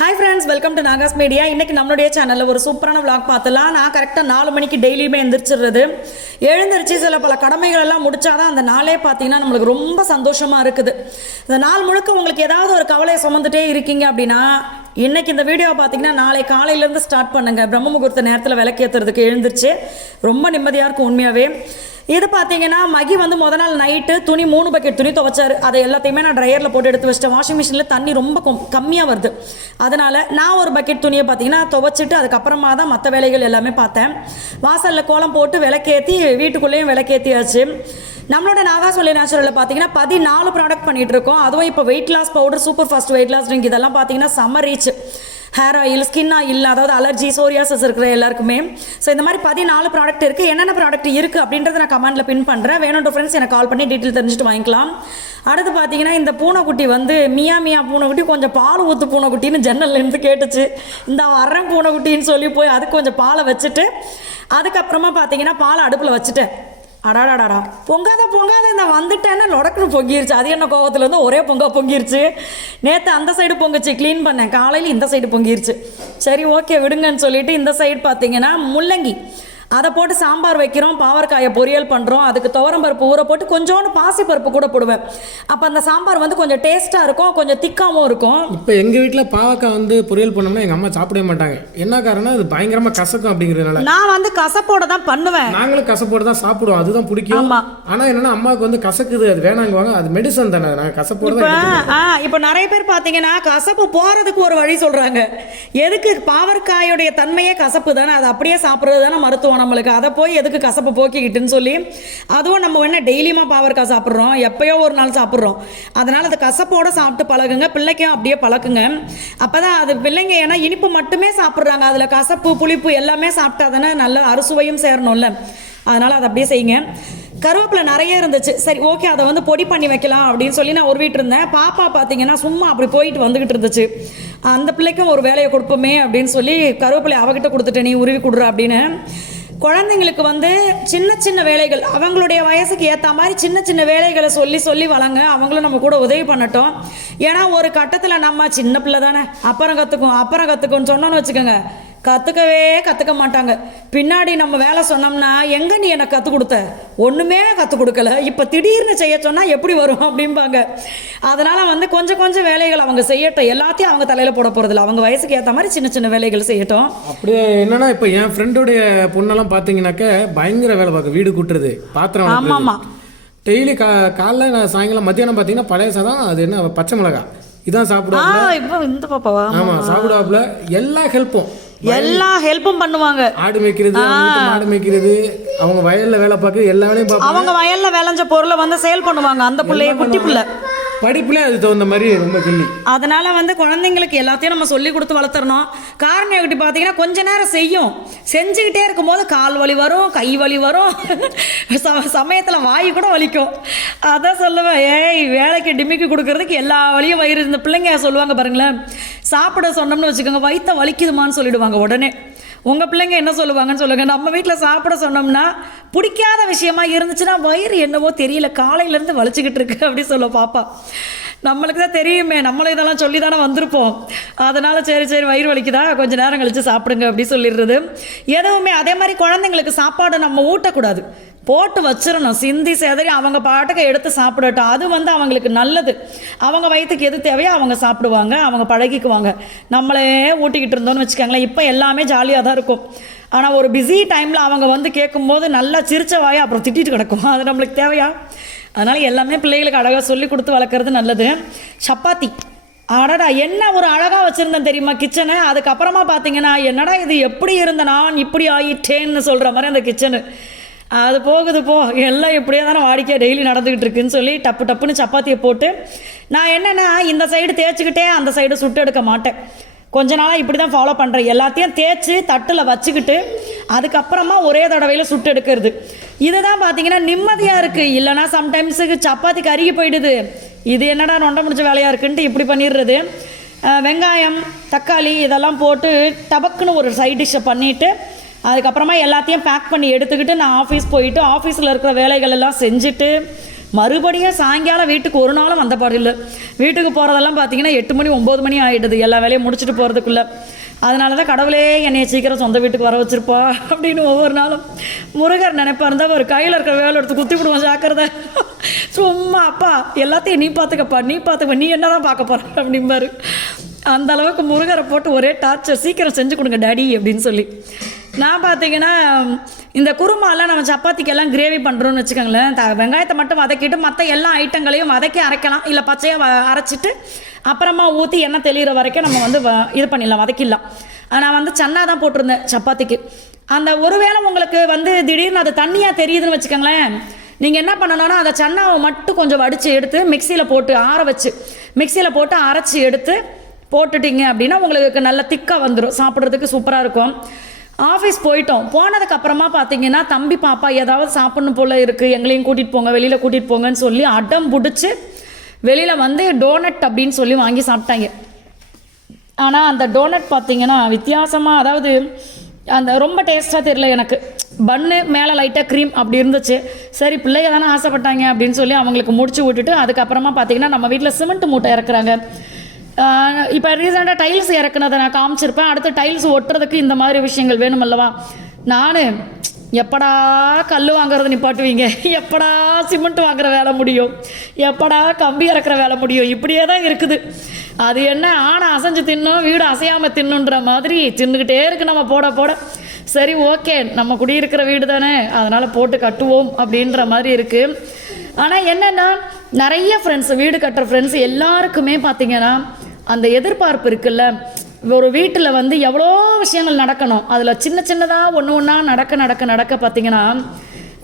Hi friends, welcome to Nahash media. இன்றைக்கி நம்மளுடைய சேனலில் ஒரு சூப்பரான விளாக் பார்த்துலாம். நான் கரெக்டாக 4 மணிக்கு டெய்லியுமே எழுந்திரிச்சிடுறது. எழுந்திரிச்சு சில பல கடமைகள் எல்லாம் முடிச்சாதான் அந்த நாளே பார்த்தீங்கன்னா நம்மளுக்கு ரொம்ப சந்தோஷமாக இருக்குது. இந்த நாள் முழுக்க உங்களுக்கு ஏதாவது ஒரு கவலையை சுமந்துட்டே இருக்கீங்க அப்படின்னா இன்றைக்கி இந்த வீடியோவை பார்த்தீங்கன்னா நாளை காலையிலேருந்து ஸ்டார்ட் பண்ணுங்கள். பிரம்ம முகூர்த்த நேரத்தில் விளக்கேற்றுறதுக்கு எழுந்திரிச்சு ரொம்ப நிம்மதியாக இருக்கும் உண்மையாகவே. இது பார்த்தீங்கன்னா மகி வந்து முதல் நாள் நைட்டு துணி 3 பக்கெட் துணி துவைச்சார். அதை எல்லாத்தையுமே நான் ட்ரையரில் போட்டு எடுத்து வச்சிட்டேன். வாஷிங் மிஷினில் தண்ணி ரொம்ப கம்மியாக வருது. அதனால் நான் ஒரு பக்கெட் துணியை பார்த்தீங்கன்னா துவைச்சிட்டு அதுக்கப்புறமா தான் மற்ற வேலைகள் எல்லாமே பார்த்தேன். வாசலில் கோலம் போட்டு விளக்கேற்றி வீட்டுக்குள்ளேயும் விளக்கேற்றியாச்சு. நம்மளோட நாகாஸ் ஒன்லி நேச்சுரலில் பார்த்தீங்கன்னா 14 ப்ராடக்ட் பண்ணிகிட்டு இருக்கோம். அதுவும் இப்போ weight loss powder, super fast weight loss drink இதெல்லாம் பார்த்தீங்கன்னா செம்ம reach. Hair oil, skin oil, அதாவது அலர்ஜி, சோரியாசஸ் இருக்கிற எல்லாருக்குமே. ஸோ இந்த மாதிரி 14 ப்ராடக்ட் இருக்குது. என்னென்ன ப்ராடக்ட் இருக்குது அப்படின்றத நான் கமெண்ட்டில் பின் பண்ணுறேன். வேணுன்ற ஃப்ரெண்ட்ஸ் எனக்கு கால் பண்ணி டீட்டெயில் தெரிஞ்சுட்டு வாங்கிக்கலாம். அடுத்து பார்த்தீங்கன்னா இந்த பூனைக்குட்டி வந்து மியா பூனைக்குட்டி கொஞ்சம் பால் ஊற்று பூனைக்குட்டின்னு ஜன்னல்லேருந்து கேட்டுச்சு. இந்த அறம் பூனைக்குட்டின்னு சொல்லி போய் அதுக்கு கொஞ்சம் பாலை வச்சுட்டு அதுக்கப்புறமா பார்த்தீங்கன்னா பாலை அடுப்பில் வச்சுட்டேன். அடாடாடா பொங்காத இந்த வந்துட்டேன்னு லொடக்குன்னு பொங்கிருச்சு. அது என்ன கோவத்தில் வந்து ஒரே பொங்கிருச்சு. நேற்று அந்த சைடு பொங்குச்சு, க்ளீன் பண்ணேன். காலையில் இந்த சைடு பொங்கிருச்சு. சரி ஓகே விடுங்கன்னு சொல்லிட்டு இந்த சைடு பார்த்தீங்கன்னா முள்ளங்கி அதை போட்டு சாம்பார் வைக்கிறோம். பாவற்காயை பொரியல் பண்ணுறோம். அதுக்கு துவரம்பருப்பு ஊற போட்டு கொஞ்சோண்டு பாசிப்பருப்பு கூட போடுவேன். அப்போ அந்த சாம்பார் வந்து கொஞ்சம் டேஸ்ட்டாக இருக்கும், கொஞ்சம் திக்காகவும் இருக்கும். இப்போ எங்கள் வீட்டில் பாவக்காய் வந்து பொரியல் பண்ணோம்னா எங்கள் அம்மா சாப்பிடவே மாட்டாங்க. என்ன காரணம்? அது பயங்கரமாக கசக்கும் அப்படிங்கிறதுனால. நான் வந்து கசப்போட தான் பண்ணுவேன். நாங்களும் கசப்போட தான் சாப்பிடுவோம், அதுதான் பிடிக்கும். ஆனால் என்னன்னா அம்மாவுக்கு வந்து கசக்குது, அது வேணாங்குவாங்க. அது மெடிசன் தானே, நாங்கள் கசப்போட தான். இப்போ நிறைய பேர் பார்த்தீங்கன்னா கசப்பு போகிறதுக்கு ஒரு வழி சொல்கிறாங்க. எதுக்கு? பாவற்காயோடைய தன்மையே கசப்பு தானே, அது அப்படியே சாப்பிட்றது தானே மருத்துவம் நம்மளுக்கு. அதை போய் எதுக்கு கசப்பு போக்கிக்கிட்டுன்னு சொல்லி அதுவும் நம்ம என்ன டெய்லியுமா பாவற்காய் சாப்பிட்றோம், எப்பயோ ஒரு நாள் சாப்பிட்றோம். அதனால் அது கசப்போடு சாப்பிட்டு பழகுங்க. பிள்ளைக்கும் அப்படியே பழக்குங்க. அப்போ தான் அது பிள்ளைங்க ஏன்னா இனிப்பு மட்டுமே சாப்பிட்றாங்க. அதில் கசப்பு புளிப்பு எல்லாமே சாப்பிட்டா தானே நல்ல அறுசுவையும் சேரணும்ல. அதனால் அதை அப்படியே செய்யுங்க. கருவேப்பிலை நிறைய இருந்துச்சு. சரி ஓகே, அதை வந்து பொடி பண்ணி வைக்கலாம் அப்படின்னு சொல்லி நான் உருவிட்டு இருந்தேன். பாப்பா பார்த்தீங்கன்னா சும்மா அப்படி போயிட்டு வந்துக்கிட்டு இருந்துச்சு. அந்த பிள்ளைக்கும் ஒரு வேலையை கொடுப்போமே அப்படின்னு சொல்லி கருவேப்பிலை அவகிட்ட கொடுத்துட்டேன், நீ உருவி கொடுற அப்படின்னு. குழந்தைங்களுக்கு வந்து சின்ன சின்ன வேலைகள் அவங்களுடைய வயசுக்கு ஏற்ற மாதிரி சின்ன சின்ன வேலைகளை சொல்லி வளங்க. அவங்களும் நம்ம கூட உதவி பண்ணட்டும். ஏன்னா ஒரு கட்டத்தில் நம்ம சின்ன பிள்ளை தானே, அப்புறம் கற்றுக்கும்னு சொன்னோன்னு வச்சுக்கோங்க, கற்றுக்க மாட்டாங்க. பின்னாடி நம்ம வேலை சொன்னோம்னா எங்கே நீ எனக்கு கற்றுக் கொடுத்த, ஒன்றுமே கற்றுக் கொடுக்கல, இப்போ திடீர்னு செய்ய சொன்னால் எப்படி வரும் அப்படிம்பாங்க. அதனால் வந்து கொஞ்சம் வேலைகள் அவங்க செய்யட்டும். எல்லாத்தையும் அவங்க தலையில் போட போகிறதில்ல. அவங்க வயசுக்கு ஏற்ற மாதிரி சின்ன சின்ன வேலைகள் செய்யட்டும். அப்படியே என்னன்னா இப்போ என் ஃப்ரெண்டுடைய பொண்ணெல்லாம் பார்த்தீங்கன்னாக்க பயங்கர வேலை பார்க்க, வீடு கூட்டுறது, பாத்திரம். ஆமாம், டெய்லி காலைல நான் சாயங்காலம் மத்தியானம் பார்த்தீங்கன்னா பழைய சாதம், அது என்ன பச்சை மிளகா இதான் சாப்பிடுவாங்க. இப்போ இந்த பாப்பாவா? ஆமாம், சாப்பிடுவாப்புல. எல்லா ஹெல்ப்பும் பண்ணுவாங்க. ஆடு மேய்க்கிறது, மாடு மேய்க்கிறது, அவங்க வயல்ல வேலை பார்க்க எல்லா வேலையும் பார்ப்பாங்க. அவங்க வயல்ல விளைஞ்ச பொருளை வந்து சேல் பண்ணுவாங்க. அந்த பிள்ளைய குட்டி பிள்ளை படிப்புல அது தகுந்த மாதிரி ரொம்ப கிள்ளி. அதனால வந்து குழந்தைங்களுக்கு எல்லாத்தையும் நம்ம சொல்லி கொடுத்து வளர்த்துறணும். காரணம் எப்படி பார்த்தீங்கன்னா கொஞ்ச நேரம் செஞ்சுக்கிட்டே இருக்கும்போது கால் வலி வரும், கை வலி வரும், சமயத்தில் வாய் கூட வலிக்கும். அதான் சொல்லுவேன், வேலைக்கு டிமிக்கி கொடுக்கறதுக்கு எல்லா வலியும் வயிறு. இந்த பிள்ளைங்க சொல்லுவாங்க பாருங்களேன், சாப்பிட சொன்னோம்னு வச்சுக்கோங்க, வயிற்ற வலிக்குதுமான்னு சொல்லிடுவாங்க உடனே. உங்கள் பிள்ளைங்க என்ன சொல்லுவாங்கன்னு சொல்லுங்கள். நம்ம வீட்டில் சாப்பிட சொன்னோம்னா பிடிக்காத விஷயமா இருந்துச்சுன்னா வயிறு என்னவோ தெரியல காலையிலேருந்து வலிச்சுக்கிட்டு இருக்கு அப்படி சொல்ல பாப்பா. நம்மளுக்கு தான் தெரியுமே, நம்மளும் இதெல்லாம் சொல்லி தானே வந்திருப்போம். அதனால் சரி வயிறு வலிக்குதா, கொஞ்சம் நேரம் கழித்து சாப்பிடுங்க அப்படி சொல்லிடுறது. எதுவுமே அதே மாதிரி குழந்தைங்களுக்கு சாப்பாடு நம்ம ஊட்டக்கூடாது, போட்டு வச்சிடணும். சிந்தி செதறி அவங்க பாட்டுக்கு எடுத்து சாப்பிடட்டும். அது வந்து அவங்களுக்கு நல்லது. அவங்க வயிற்றுக்கு எது தேவையோ அவங்க சாப்பிடுவாங்க, அவங்க பழகிக்குவாங்க. நம்மளே ஊட்டிக்கிட்டு இருந்தோம்னு வச்சுக்கோங்களேன், இப்போ எல்லாமே ஜாலியாக தான் இருக்கும். ஆனால் ஒரு பிஸி டைமில் அவங்க வந்து கேட்கும்போது நல்லா சிரிச்ச வாயை அப்புறம் திட்டிட்டு கிடக்கும். அது நம்மளுக்கு தேவையா? அதனால் எல்லாமே பிள்ளைகளுக்கு அழகாக சொல்லி கொடுத்து வளர்க்குறது நல்லது. சப்பாத்தி அடடா என்ன ஒரு அழகாக வச்சுருந்தேன் தெரியுமா கிச்சனு. அதுக்கப்புறமா பார்த்தீங்கன்னா என்னடா இது எப்படி இருந்த நான் இப்படி ஆகிட்டேன்னு சொல்கிற மாதிரி அந்த கிச்சனு. அது போகுது எல்லாம் இப்படியே தானே வாடிக்கையாக டெய்லி நடந்துக்கிட்டு இருக்குன்னு சொல்லி டப்புன்னு சப்பாத்தியை போட்டு நான் என்னென்னா இந்த சைடு தேய்ச்சிக்கிட்டே அந்த சைடு சுட்டு எடுக்க மாட்டேன். கொஞ்ச நாளாக இப்படி தான் ஃபாலோ பண்ணுறேன். எல்லாத்தையும் தேய்ச்சி தட்டில் வச்சுக்கிட்டு அதுக்கப்புறமா ஒரே தடவையில் சுட்டு எடுக்கிறது. இதுதான் பார்த்தீங்கன்னா நிம்மதியாக இருக்குது. இல்லைனா சம்டைம்ஸுக்கு சப்பாத்தி கருகி போயிடுது. இது என்னடா நொண்ட முடிச்ச வேலையாக இருக்குன்ட்டு இப்படி பண்ணிடுறது. வெங்காயம், தக்காளி இதெல்லாம் போட்டு டபக்குன்னு ஒரு சைட் டிஷ்ஷை பண்ணிவிட்டு அதுக்கப்புறமா எல்லாத்தையும் பேக் பண்ணி எடுத்துக்கிட்டு நான் ஆஃபீஸ் போயிட்டு ஆஃபீஸில் இருக்கிற வேலைகள் எல்லாம் செஞ்சுட்டு மறுபடியும் சாயங்காலம் வீட்டுக்கு ஒரு நாளும் வந்த பாடு இல்லை. வீட்டுக்கு போகிறதெல்லாம் பார்த்தீங்கன்னா 8 மணி 9 மணி ஆகிடுது எல்லா வேலையும் முடிச்சுட்டு போகிறதுக்குள்ளே. அதனால தான் கடவுளே என்னைய சீக்கிரம் சொந்த வீட்டுக்கு வர வச்சுருப்பா அப்படின்னு ஒவ்வொரு நாளும் முருகர் நினைப்பா இருந்தால் ஒரு கையில் இருக்கிற வேலை எடுத்து குத்தி விடுவோம் ஜாக்கிரதை. சும்மா அப்பா எல்லாத்தையும் நீ பார்த்துக்கப்பா நீ என்ன தான் பார்க்க போகிற அப்படிம்பாரு. அந்த அளவுக்கு முருகரை போட்டு ஒரே டார்ச்சர், சீக்கிரம் செஞ்சு கொடுங்க டாடி அப்படின்னு சொல்லி. நான் பார்த்தீங்கன்னா இந்த குருமாலாம் நம்ம சப்பாத்திக்கெல்லாம் கிரேவி பண்ணுறோன்னு வச்சுக்கோங்களேன். வெங்காயத்தை மட்டும் வதக்கிட்டு மற்ற எல்லா ஐட்டங்களையும் வதக்கி அரைக்கலாம், இல்லை பச்சையாக அரைச்சிட்டு அப்புறமா ஊற்றி எண்ணெய் தெளிகிற வரைக்கும் நம்ம வந்து இது பண்ணிடலாம், வதக்கிடலாம். நான் வந்து சன்னா தான் போட்டிருந்தேன் சப்பாத்திக்கு. அந்த ஒருவேளை உங்களுக்கு வந்து திடீர்னு அது தண்ணியாக தெரியுதுன்னு வச்சுக்கோங்களேன், நீங்கள் என்ன பண்ணணும்னா அதை சன்னாவை மட்டும் கொஞ்சம் வடித்து எடுத்து மிக்சியில் போட்டு மிக்சியில் போட்டு அரைச்சி எடுத்து போட்டுட்டிங்க அப்படின்னா உங்களுக்கு நல்ல திக்காக வந்துடும், சாப்பிட்றதுக்கு சூப்பராக இருக்கும். ஆஃபீஸ் போனதுக்கப்புறமா பார்த்தீங்கன்னா தம்பி பாப்பா ஏதாவது சாப்பிட்ணும் போல் இருக்குது, எங்களையும் கூட்டிகிட்டு போங்க, வெளியில் கூட்டிகிட்டு போங்கன்னு சொல்லி அடம் பிடிச்சி வெளியில் வந்து டோனட் அப்படின்னு சொல்லி வாங்கி சாப்பிட்டாங்க. ஆனால் அந்த டோனட் பார்த்தீங்கன்னா வித்தியாசமாக, அதாவது அந்த ரொம்ப டேஸ்ட்டாக தெரியல எனக்கு. பன்னு மேலே லைட்டாக க்ரீம் அப்படி இருந்துச்சு. சரி பிள்ளைங்க தானே ஆசைப்பட்டாங்க அப்படின்னு சொல்லி அவங்களுக்கு முடிச்சு விட்டுட்டு அதுக்கப்புறமா பார்த்தீங்கன்னா நம்ம வீட்டில் சிமெண்ட் மூட்டை இறக்குறாங்க. இப்போ ரீசெண்டாக டைல்ஸ் இறக்குனதை நான் காமிச்சிருப்பேன். அடுத்து டைல்ஸ் ஒட்டுறதுக்கு இந்த மாதிரி விஷயங்கள் வேணும் அல்லவா. நான் எப்படா கல் வாங்குறது நிப்பாட்டுவீங்க, எப்படா சிமெண்ட் வாங்குற வேலை முடியும், எப்படா கம்பி இறக்குற வேலை முடியும், இப்படியே தான் இருக்குது. அது என்ன ஆணை அசைஞ்சு தின்னும் வீடு அசையாமல் தின்னுன்ற மாதிரி தின்னுக்கிட்டே இருக்கு நம்ம போட. சரி ஓகே, நம்ம குடியிருக்கிற வீடு தானே, அதனால் போட்டு கட்டுவோம் அப்படின்ற மாதிரி இருக்குது. ஆனால் என்னென்னா நிறைய ஃப்ரெண்ட்ஸ், வீடு கட்டுற ஃப்ரெண்ட்ஸ் எல்லாருக்குமே பார்த்தீங்கன்னா அந்த எதிர்பார்ப்பு இருக்குல்ல. ஒரு வீட்டில் வந்து எவ்வளோ விஷயங்கள் நடக்கணும், அதில் சின்னதாக ஒன்று நடக்க பார்த்தீங்கன்னா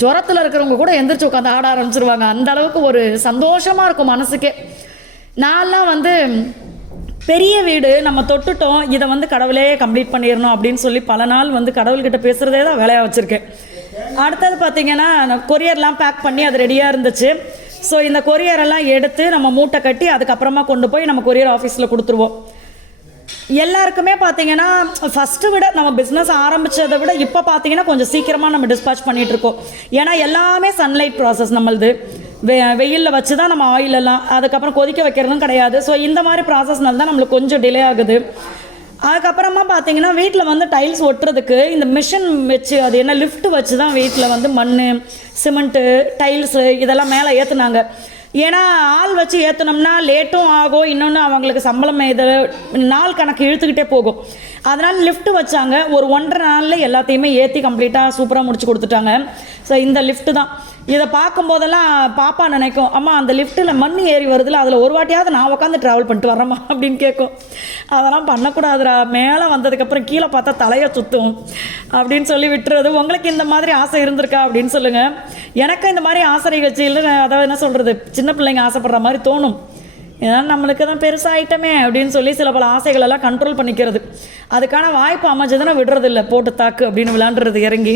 ஜுரத்தில் இருக்கிறவங்க கூட எந்திரிச்சு உட்காந்து ஆட ஆரம்பிச்சிருவாங்க. அந்த அளவுக்கு ஒரு சந்தோஷமாக இருக்கும் மனசுக்கே. நான்லாம் வந்து பெரிய வீடு நம்ம தொட்டுட்டோம், இதை வந்து கடவுளே கம்ப்ளீட் பண்ணிடணும் அப்படின்னு சொல்லி பல நாள் வந்து கடவுள்கிட்ட பேசுகிறதே தான் வேலையாக வச்சுருக்கேன். அடுத்தது பார்த்திங்கன்னா கொரியர்லாம் பேக் பண்ணி அது ரெடியாக இருந்துச்சு. ஸோ இந்த கொரியரெல்லாம் எடுத்து நம்ம மூட்டை கட்டி அதுக்கப்புறமா கொண்டு போய் நம்ம கொரியர் ஆஃபீஸில் கொடுத்துருவோம். எல்லாருக்குமே பார்த்தீங்கன்னா ஃபஸ்ட்டு விட நம்ம பிஸ்னஸ் ஆரம்பித்ததை விட இப்போ பார்த்தீங்கன்னா கொஞ்சம் சீக்கிரமாக நம்ம டிஸ்பேச் பண்ணிகிட்ருக்கோம். ஏன்னா எல்லாமே சன்லைட் ப்ராசஸ் நம்மளது. வெயிலில் வச்சு தான் நம்ம ஆயிலெல்லாம் அதுக்கப்புறம் கொதிக்க வைக்கிறதும் கிடையாது. ஸோ இந்த மாதிரி ப்ராசஸ்னால தான் நம்மளுக்கு கொஞ்சம் டிலே ஆகுது. அதுக்கப்புறமா பார்த்தீங்கன்னா வீட்டில் வந்து டைல்ஸ் ஒட்டுறதுக்கு இந்த மிஷின் வச்சு, அது என்ன லிஃப்ட் வச்சு தான் வீட்டில் வந்து மண் சிமெண்ட்டு டைல்ஸு இதெல்லாம் மேலே ஏற்றுனாங்க. ஏன்னா ஆள் வச்சு ஏற்றினோம்னா லேட்டும் ஆகும், இன்னொன்று அவங்களுக்கு சம்பளம் நாள் கணக்கு இழுத்துக்கிட்டே போகும். அதனால் லிஃப்ட் வச்சாங்க. ஒரு 1.5 நாளில் எல்லாத்தையுமே ஏற்றி கம்ப்ளீட்டாக சூப்பராக முடிச்சு கொடுத்துட்டாங்க. ஸோ இந்த லிஃப்ட்டு தான். இதை பார்க்கும்போதெல்லாம் பாப்பா நினைக்கும், அம்மா அந்த லிஃப்ட்டில் மண் ஏறி வருதுல, அதில் ஒரு வாட்டியாவது நான் உட்காந்து ட்ராவல் பண்ணிட்டு வரேம்மா அப்படின்னு கேட்கும். அதெல்லாம் பண்ணக்கூடாதுடா, மேலே வந்ததுக்கப்புறம் கீழே பார்த்தா தலையை சுற்றும் அப்படின்னு சொல்லி விட்டுறது. உங்களுக்கு இந்த மாதிரி ஆசை இருந்திருக்கா அப்படின்னு சொல்லுங்கள். எனக்கு இந்த மாதிரி ஆசை வச்சு இல்லை, அதாவது என்ன சொல்கிறது, சின்ன பிள்ளைங்க ஆசைப்படுற மாதிரி தோணும். ஏன்னா நம்மளுக்கு தான் பெருசாகிட்டமே அப்படின்னு சொல்லி சில பல ஆசைகளெல்லாம் கண்ட்ரோல் பண்ணிக்கிறது. அதுக்கான வாய்ப்பு அமைஞ்சதுன்னா விடுறதில்ல, போட்டு தாக்கு அப்படின்னு விளாண்டுறது இறங்கி.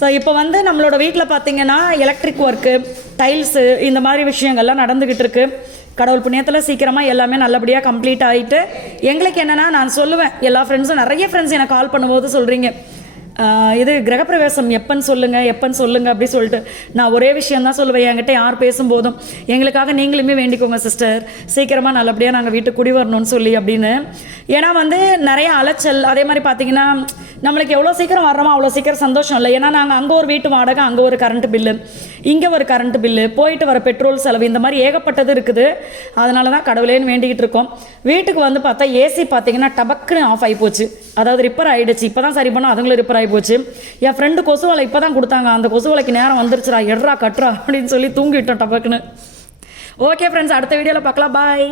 ஸோ இப்போ வந்து நம்மளோட வீட்டில் பார்த்திங்கன்னா எலக்ட்ரிக் ஒர்க்கு, டைல்ஸு இந்த மாதிரி விஷயங்கள்லாம் நடந்துக்கிட்டு இருக்குது. கடவுள் புண்ணியத்தில் சீக்கிரமாக எல்லாமே நல்லபடியாக கம்ப்ளீட் ஆகிட்டு எங்களுக்கு என்னென்னா, நான் சொல்லுவேன், எல்லா ஃப்ரெண்ட்ஸும் நிறைய ஃப்ரெண்ட்ஸ் எனக்கு கால் பண்ணும்போது சொல்கிறீங்க, இது கிரகப்பிரவேசம் எப்பன்னு சொல்லுங்கள் அப்படி சொல்லிட்டு நான் ஒரே விஷயந்தான் சொல்லுவேன். என்கிட்ட யார் பேசும்போதும் எங்களுக்காக நீங்களுமே வேண்டிக்கோங்க சிஸ்டர், சீக்கிரமாக நல்லபடியாக நாங்கள் வீட்டுக்கு குடி வரணும்னு சொல்லி அப்படின்னு. ஏன்னா வந்து நிறைய அலைச்சல், அதே மாதிரி பார்த்தீங்கன்னா நம்மளுக்கு எவ்வளோ சீக்கிரம் வர்றோமோ அவ்வளோ சீக்கிரம் சந்தோஷம் இல்லை. ஏன்னா நாங்கள் அங்கே ஒரு வீட்டு வாடகை, அங்கே ஒரு கரண்ட் பில்லு, இங்கே ஒரு கரண்ட் பில்லு, போயிட்டு வர பெட்ரோல் செலவு, இந்த மாதிரி ஏகப்பட்டது இருக்குது. அதனால தான் கடவுளேன்னு வேண்டிக்கிட்டு இருக்கோம். வீட்டுக்கு வந்து பார்த்தா ஏசி பார்த்தீங்கன்னா டபக்குன்னு ஆஃப் ஆகி போச்சு, அதாவது ரிப்பேர் ஆகிடுச்சு. இப்போ தான் சரி பண்ணோம், அதுங்களும் ரிப்பேர் ஆகி போச்சு. என் ஃப்ரெண்டு கொசு வலை இப்போ தான் கொடுத்தாங்க, அந்த கொசு வலைக்கு நேரம் வந்துருச்சுடா, எட்ரா கட்டுறா அப்படின்னு சொல்லி தூங்கிட்டோம் டபக்குன்னு. ஓகே ஃப்ரெண்ட்ஸ், அடுத்த வீடியோவில் பார்க்கலாம். பாய்.